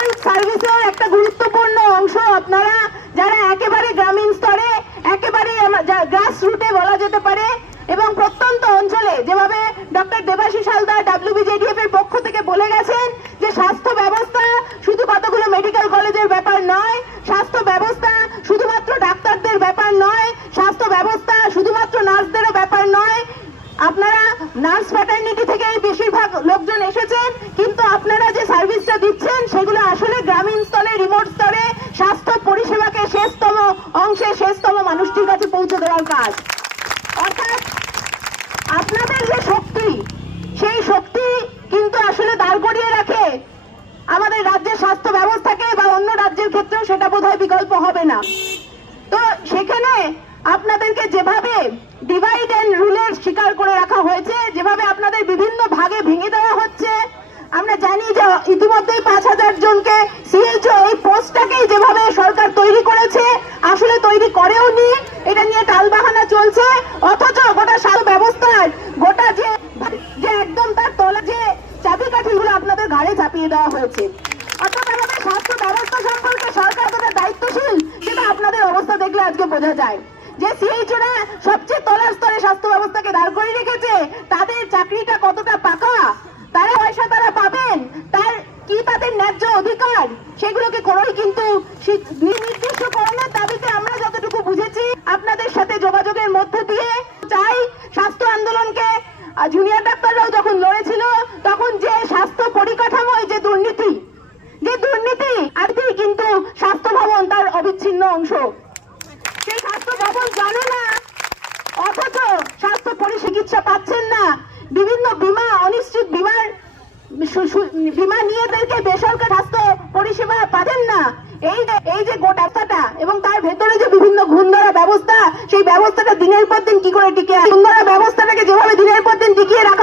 Health সার্ভিসের একটা গুরুত্বপূর্ণ অংশ আপনারা যারা একেবারে গ্রামীণ স্তরে একেবারে গ্রাস রুটে বলা যেতে পারে এবং প্রত্যন্ত অঞ্চলে যেভাবে ডক্টর দেবাশিস হালদার WBJDF এর পক্ষ থেকে বলে গেছেন যে স্বাস্থ্য ব্যবস্থা শুধু কতগুলো মেডিকেল কলেজের ব্যাপার নয়, স্বাস্থ্য ব্যবস্থা শুধুমাত্র ডাক্তারদের ব্যাপার নয়, স্বাস্থ্য ব্যবস্থা শুধুমাত্র নার্সদেরও ব্যাপার নয়। আপনারা নার্স ফ্র্যাটার্নিটি থেকেই বেশিরভাগ লোকজন এসেছেন, কিন্তু আপনারা যে সার্ভিসটা দিচ্ছেন সেগুলো আসলে গ্রামীণ স্তরে রিমোট স্তরে স্বাস্থ্য পরিষেবাকে শেষতম অংশে শেষতম মানুষটির কাছে পৌঁছে দেওয়ার কাজ। অর্থাৎ আপনাদের যে শক্তি সেই শক্তি কিন্তু আসলে দাঁড় করিয়ে রাখে আমাদের রাজ্যের স্বাস্থ্য ব্যবস্থাকে বা অন্য রাজ্যের ক্ষেত্রেও সেটা বোধহয় বিকল্প হবে না। তো সেখানে আপনাদেরকে যেভাবে ডিভাইড এন্ড রুলের শিকার করে রাখা হয়েছে, যেভাবে আপনাদের বিভিন্ন ভাগে ভেঙে দেওয়া হচ্ছে, আমরা জানি যে ইতিমধ্যেই 5000 জনকে CHO এই পোস্টটাকেই যেভাবে সরকার তৈরি করেছে আসলে তৈরি করেও নি, এটা নিয়ে টালবাহানা চলছে। অথচ গোটা স্বাস্থ্য ব্যবস্থার গোটা যে একদম তার তলা যে চাবিকাঠিগুলো আপনাদের ঘাড়ে চাপিয়ে দেওয়া হয়েছে। অর্থাৎ আমাদের স্বাস্থ্য ব্যবস্থা সম্পর্কে সরকার কতটা দায়িত্বশীল সেটা আপনাদের অবস্থা দেখলে আজকে বোঝা যায়। যে CHOরা সবচেয়ে তলার স্তরে স্বাস্থ্য ব্যবস্থাকে দাঁড় করে রেখেছে, তাদের চাকরিটা কতটা পাকা, তারা পয়সা তারা পাবেন, তার কি তাদের ন্যায্য অধিকার, সেগুলোকে কোনোই কিন্তু নির্দিষ্টকরণের দাবিতে আমরা যতটুকু বুঝেছি আপনাদের সাথে যোগাযোগের মধ্য দিয়ে চাই স্বাস্থ্য আন্দোলনকে জুনিয়র ডাক্তাররাও যখন লড়েছিল তখন যে স্বাস্থ্য পরিকাঠামোয় যে দুর্নীতি আজকে কিন্তু স্বাস্থ্য ভবন তার অবিচ্ছিন্ন অংশ। সেই স্বাস্থ্য ভবন জানে না, অথচ স্বাস্থ্য পরিচিকিৎসা পাচ্ছেন না। বিভিন্ন বীমা অনিশ্চিত বীমা নিয়েদেরকে বেসরকারি স্বাস্থ্য পরিষেবা পাবেন না। এই যে গোটাটা এবং তার ভেতরে যে বিভিন্ন ঘুণধরা ব্যবস্থা, সেই ব্যবস্থাটা দিনের পর দিন কি করে টিকে, ঘুণধরা ব্যবস্থাটাকে যেভাবে দিনের পর দিন টিকিয়ে রাখা